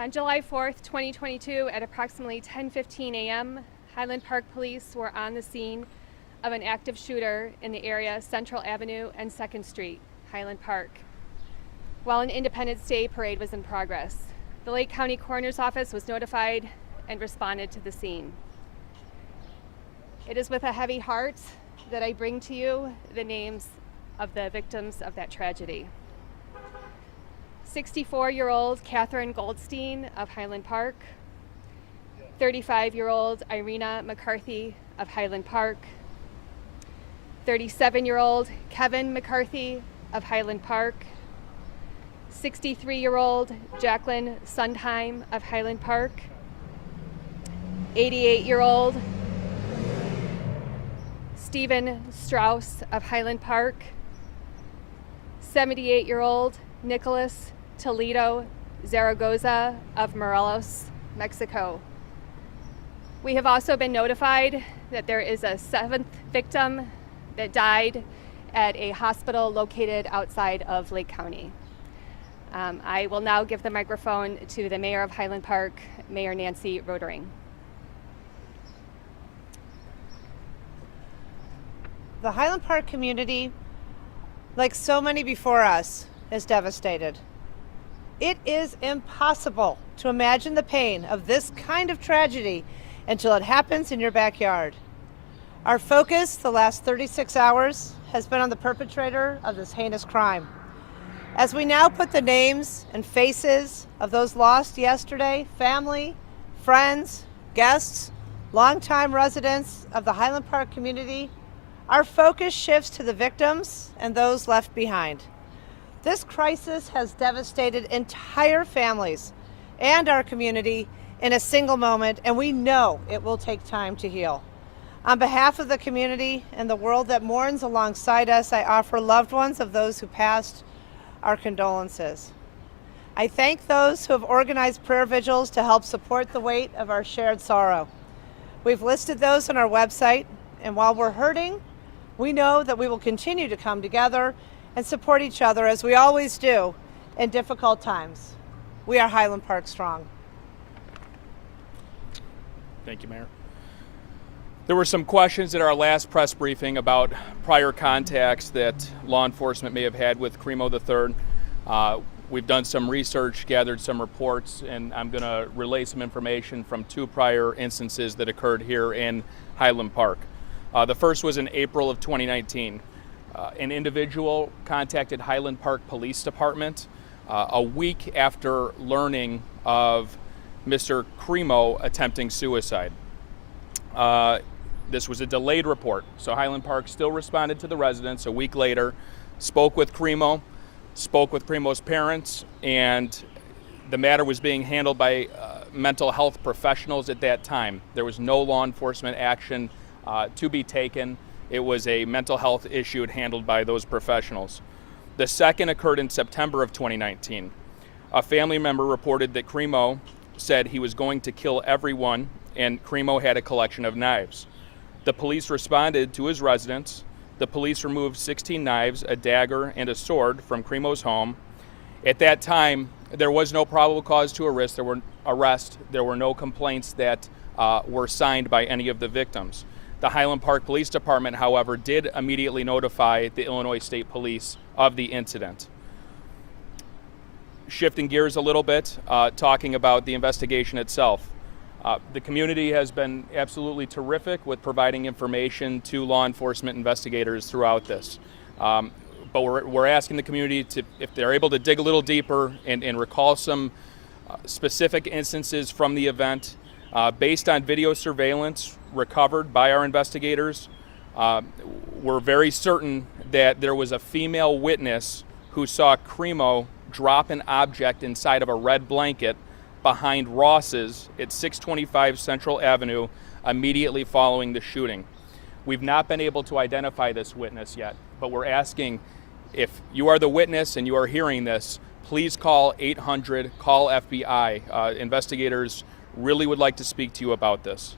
On July 4th, 2022, at approximately 10:15 a.m., Highland Park Police were on the scene of an active shooter in the area Central Avenue and 2nd Street, Highland Park, while an Independence Day parade was in progress. The Lake County Coroner's Office was notified and responded to the scene. It is with a heavy heart that I bring to you the names of the victims of that tragedy. 64-year-old Catherine Goldstein of Highland Park, 35-year-old Irina McCarthy of Highland Park, 37-year-old Kevin McCarthy of Highland Park, 63-year-old Jacqueline Sundheim of Highland Park, 88-year-old Stephen Strauss of Highland Park, 78-year-old Nicholas Toledo Zaragoza of Morelos, Mexico. We have also been notified that there is a 7th victim that died at a hospital located outside of Lake County. I will now give the microphone to the Mayor of Highland Park, Mayor Nancy Rodering. The Highland Park community, like so many before us, is devastated. It is impossible to imagine the pain of this kind of tragedy until it happens in your backyard. Our focus the last 36 hours has been on the perpetrator of this heinous crime. As we now put the names and faces of those lost yesterday, family, friends, guests, longtime residents of the Highland Park community, our focus shifts to the victims and those left behind. This crisis has devastated entire families and our community in a single moment, and we know it will take time to heal. On behalf of the community and the world that mourns alongside us, I offer loved ones of those who passed our condolences. I thank those who have organized prayer vigils to help support the weight of our shared sorrow. We've listed those on our website, and while we're hurting, we know that we will continue to come together and support each other as we always do in difficult times. We are Highland Park strong. Thank you, Mayor. There were some questions at our last press briefing about prior contacts that law enforcement may have had with Crimo III. We've done some research, gathered some reports, and I'm going to relay some information from 2 prior instances that occurred here in Highland Park. The first was in April of 2019. An individual contacted Highland Park Police Department a week after learning of Mr. Crimo attempting suicide. This was a delayed report, so Highland Park still responded to the residents a week later, spoke with Crimo, spoke with Crimo's parents, and the matter was being handled by mental health professionals at that time. There was no law enforcement action to be taken. It was a mental health issue handled by those professionals. The second occurred in September of 2019. A family member reported that Crimo said he was going to kill everyone, and Crimo had a collection of knives. The police responded to his residence. The police removed 16 knives, a dagger, and a sword from Crimo's home. At that time, there was no probable cause to arrest. There were no complaints that were signed by any of the victims. The Highland Park Police Department, however, did immediately notify the Illinois State Police of the incident. Shifting gears a little bit, talking about the investigation itself. The community has been absolutely terrific with providing information to law enforcement investigators throughout this. But we're asking the community to, if they're able to dig a little deeper and recall some specific instances from the event, based on video surveillance recovered by our investigators, we're very certain that there was a female witness who saw Crimo drop an object inside of a red blanket behind Ross's at 625 Central Avenue immediately following the shooting. We've not been able to identify this witness yet, but we're asking, if you are the witness and you are hearing this, please call 800, call FBI. Investigators really would like to speak to you about this.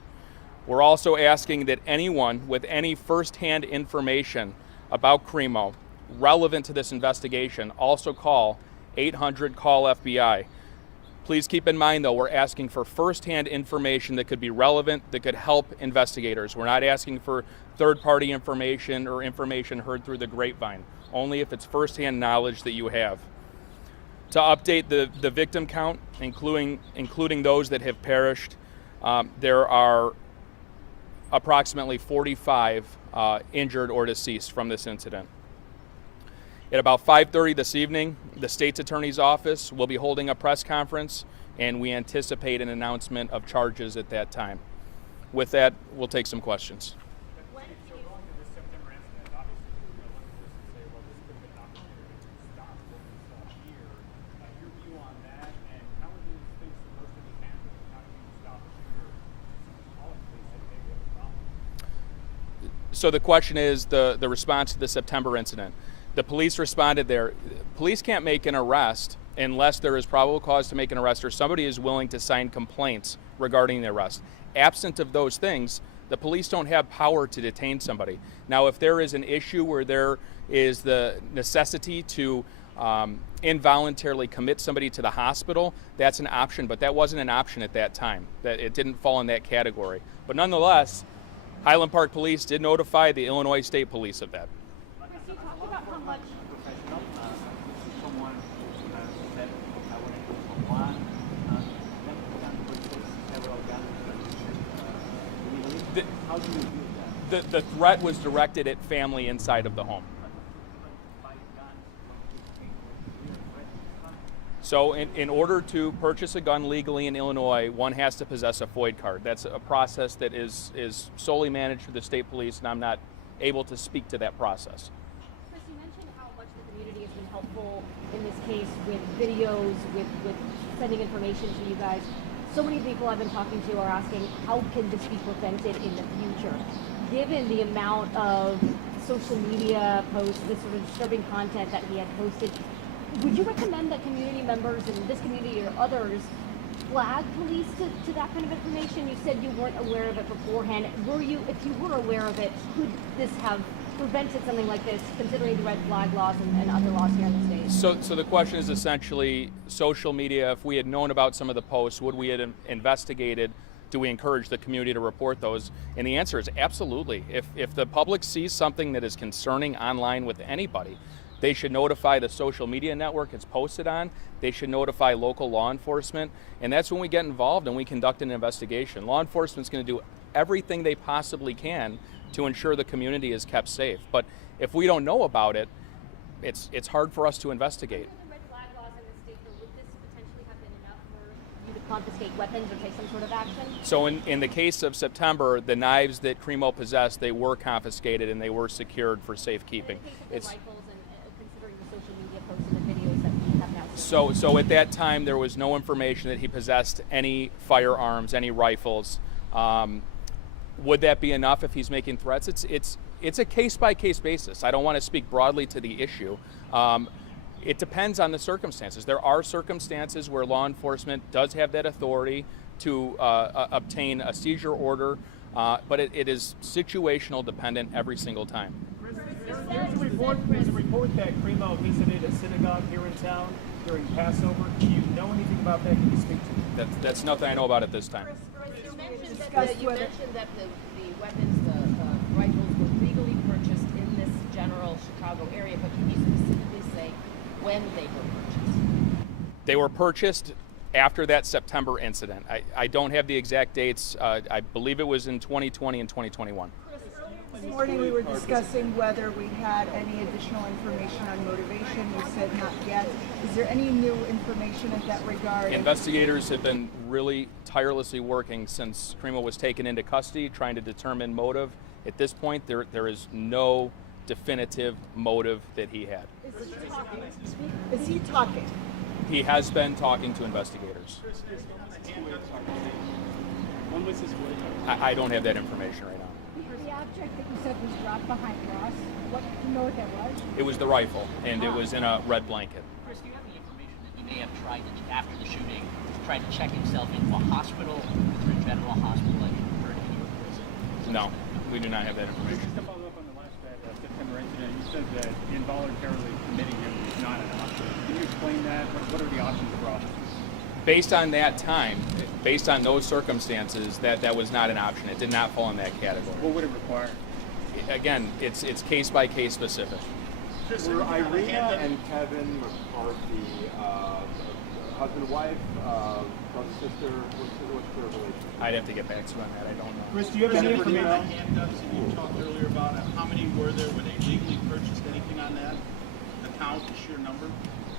We're also asking that anyone with any firsthand information about Crimo relevant to this investigation also call 800, call FBI. Please keep in mind, though, we're asking for firsthand information that could be relevant, that could help investigators. We're not asking for third-party information or information heard through the grapevine, only if it's firsthand knowledge that you have. To update the victim count, including those that have perished, there are approximately 45 injured or deceased from this incident. At about 5:30 this evening, the state's attorney's office will be holding a press conference, and we anticipate an announcement of charges at that time. With that, we'll take some questions. So the question is the response to the September incident. The police responded there. Police can't make an arrest unless there is probable cause to make an arrest or somebody is willing to sign complaints regarding the arrest. Absent of those things, the police don't have power to detain somebody. Now, if there is an issue where there is the necessity to involuntarily commit somebody to the hospital, that's an option, but that wasn't an option at that time. That it didn't fall in that category. But nonetheless, Highland Park Police did notify the Illinois State Police of that. You talked about how much someone said, I want to go for one, several guns. How do you do that? The threat was directed at family inside of the home. So in order to purchase a gun legally in Illinois, one has to possess a FOID card. That's a process that is solely managed through the state police, and I'm not able to speak to that process. Chris, you mentioned how much the community has been helpful in this case with videos, with sending information to you guys. So many people I've been talking to are asking, how can this be prevented in the future? Given the amount of social media posts, the sort of disturbing content that he had posted, would you recommend that community members in this community or others flag police to that kind of information? You said you weren't aware of it beforehand. Were you, if you were aware of it, could this have prevented something like this, considering the red flag laws and other laws here in the state? So the question is essentially social media. If we had known about some of the posts, would we have investigated? Do we encourage the community to report those? And the answer is absolutely. If the public sees something that is concerning online with anybody, they should notify the social media network it's posted on. They should notify local law enforcement. And that's when we get involved and we conduct an investigation. Law enforcement's going to do everything they possibly can to ensure the community is kept safe. But if we don't know about it, it's hard for us to investigate. Given the red flag laws in this state, would this potentially have been enough for you to confiscate weapons or take some sort of action? So in the case of September, the knives that Cremo possessed, they were confiscated and they were secured for safekeeping. In the case of the rifles and considering the social media posts and the videos that we have now seen. So at that time, there was no information that he possessed any firearms, any rifles. Would that be enough if he's making threats? It's a case-by-case basis. I don't want to speak broadly to the issue. It depends on the circumstances. There are circumstances where law enforcement does have that authority to obtain a seizure order, but it is situational dependent every single time. There's a report that Cremo visited a synagogue here in town during Passover. Do you know anything about that? Can you speak to it? That's nothing I know about at this time. You mentioned that the weapons, the rifles were legally purchased in this general Chicago area, but can you specifically say when they were purchased? They were purchased after that September incident. I don't have the exact dates. I believe it was in 2020 and 2021. This morning we were discussing whether we had any additional information on motivation. You said not yet. Is there any new information in that regard? Investigators have been really tirelessly working since Cremo was taken into custody, trying to determine motive. At this point, there is no definitive motive that he had. Is he talking? He has been talking to investigators. When was this? I don't have that information right now. The object that you said was dropped behind Ross, do you know what that was? It was the rifle, and it was in a red blanket. Chris, do you have the information that he may have tried to, after the shooting, tried to check himself into a hospital, through a general hospital, like for any prison? No, we do not have that information. Just to follow up on the last September incident, you said that involuntarily committing him was not an option. Can you explain that? What are the options for officers? Based on that time, based on those circumstances, that was not an option. It did not fall in that category. What would it require? Again, it's case by case specific. Were Irina and Kevin McCarthy husband, wife, brother, sister? What's their relationship? I'd have to get back to you on that. I don't know. Chris, do you have any information? Handguns that you talked earlier about, how many were there? Were they legally purchased? Anything on that? The count, the sheer number?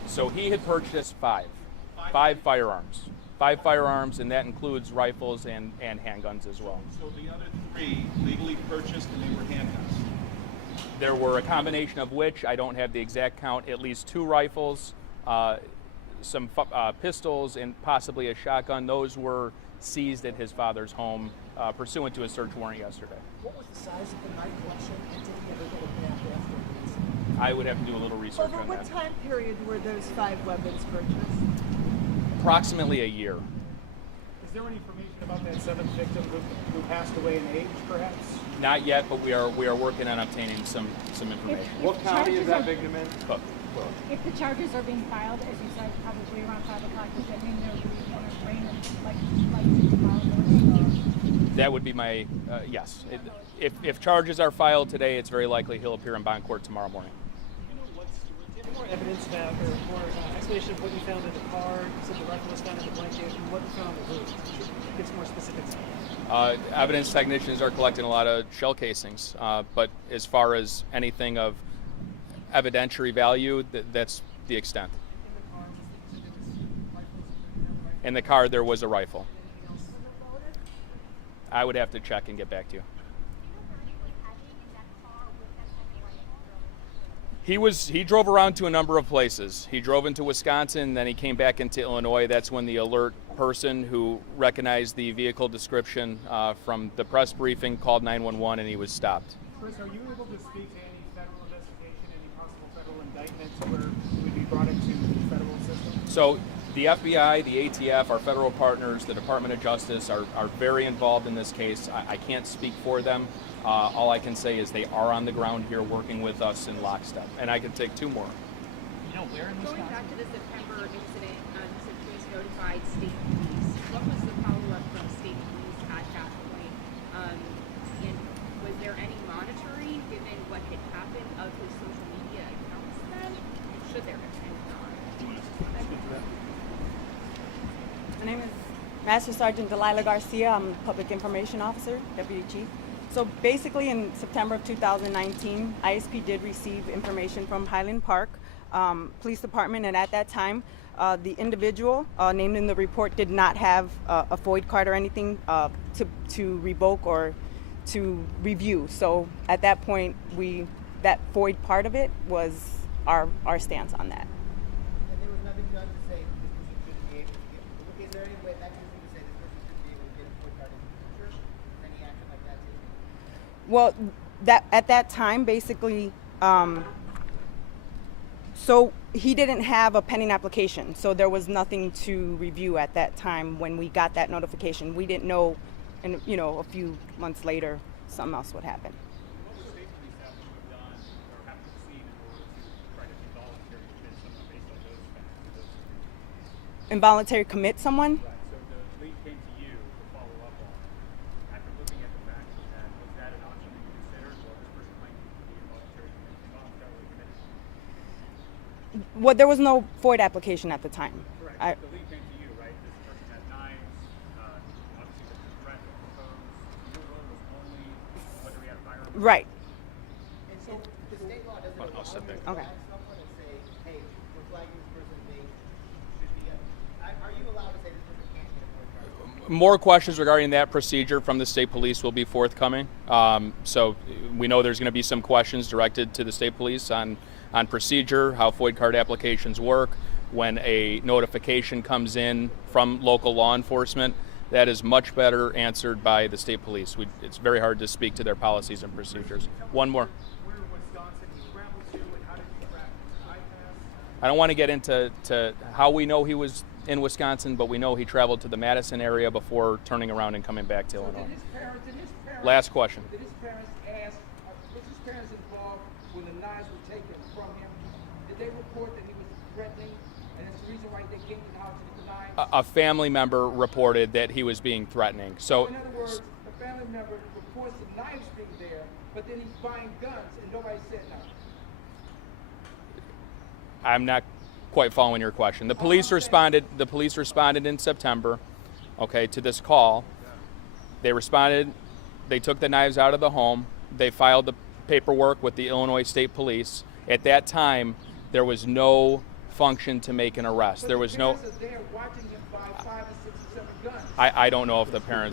So he had purchased five firearms. 5 firearms, and that includes rifles and handguns as well. So the other 3 legally purchased and they were handguns? There were a combination of which, I don't have the exact count, at least 2 rifles, some pistols, and possibly a shotgun. Those were seized at his father's home pursuant to a search warrant yesterday. What was the size of the knife collection, and did he ever go back after? I would have to do a little research Over on what that. time period were those 5 weapons purchased? Approximately a year. Is there any information about that 7th victim who passed away in age, perhaps? Not yet, but we are working on obtaining some information. What county is that victim in? Cook. If the charges are being filed, as you said, probably around 5 o'clock, does that mean they'll be on a train like tomorrow morning? That would be my yes. If charges are filed today, it's very likely he'll appear in bond court tomorrow morning. More evidence now, or more explanation of what you found in the car? You said the rifle was found in the blanket. What you found in the booth? Get some more specifics. Evidence technicians are collecting a lot of shell casings, but as far as anything of evidentiary value, that's the extent. In the car, there was a rifle. I would have to check and get back to you. He drove around to a number of places. He drove into Wisconsin, then he came back into Illinois. That's when the alert person who recognized the vehicle description from the press briefing called 911, and he was stopped. Chris, are you able to speak to any federal investigation, any possible federal indictments where it would be brought into the federal system? So the FBI, the ATF, our federal partners, the Department of Justice are very involved in this case. I can't speak for them. All I can say is they are on the ground here working with us in lockstep. And I can take 2 more. You know, where in Wisconsin? Going back to the September incident, you said police notified state police. What was the follow-up from state police at that point? And was there any monitoring, given what had happened, of his social media accounts then? Should there have been not? My name is Master Sergeant Delilah Garcia. I'm Public Information Officer, Deputy Chief. So basically in September of 2019, ISP did receive information from Highland Park Police Department, and at that time, the individual named in the report did not have a FOID card or anything to revoke or to review. So at that point, that FOID part of it was our stance on that. And there was nothing done to say this person shouldn't be able to get. Is there any way mechanism to say this person shouldn't be able to get a FOID card in the future? Any action like that taken? Well, at that time, basically, so he didn't have a pending application, so there was nothing to review at that time when we got that notification. We didn't know, and a few months later, something else would happen. What would state police have to have done or have to see in order to try to involuntarily commit someone based on those facts? Involuntary commit someone? Right. So the lead came to you to follow up on. After looking at the facts of that, was that an option that you considered? Well, this person might need to be involuntarily committed. Well, there was no FOID application at the time. Correct. The lead came to you, right? This person had knives, obviously the threat of proposed. Your role was only whether he had a firearm. Right. And so the state law doesn't I'll step back. flag someone and say, hey, we're flagging this person, they should be are you allowed to say this person can't get a FOID card? More questions regarding that procedure from the state police will be forthcoming. So we know there's going to be some questions directed to the state police on procedure, how FOID card applications work, when a notification comes in from local law enforcement. That is much better answered by the state police. It's very hard to speak to their policies and procedures. One more. Where in Wisconsin he traveled to, and how did he travel? I don't want to get into how we know he was in Wisconsin, but we know he traveled to the Madison area before turning around and coming back to Illinois. Did his parents, Last question. Did his parents ask, was his parents involved when the knives were taken from him? Did they report that he was threatening, and that's the reason why they came to the house to get the knives? A family member reported that he was being threatening. So, in other words, a family member reports the knives being there, but then he's buying guns and nobody said nothing. I'm not quite following your question. The police responded. The police responded in September, okay, to this call. They responded. They took the knives out of the home. They filed the paperwork with the Illinois State Police. At that time, there was no function to make an arrest. There was no. There watching him buy 5 or 6 or 7 guns. I don't know if the parents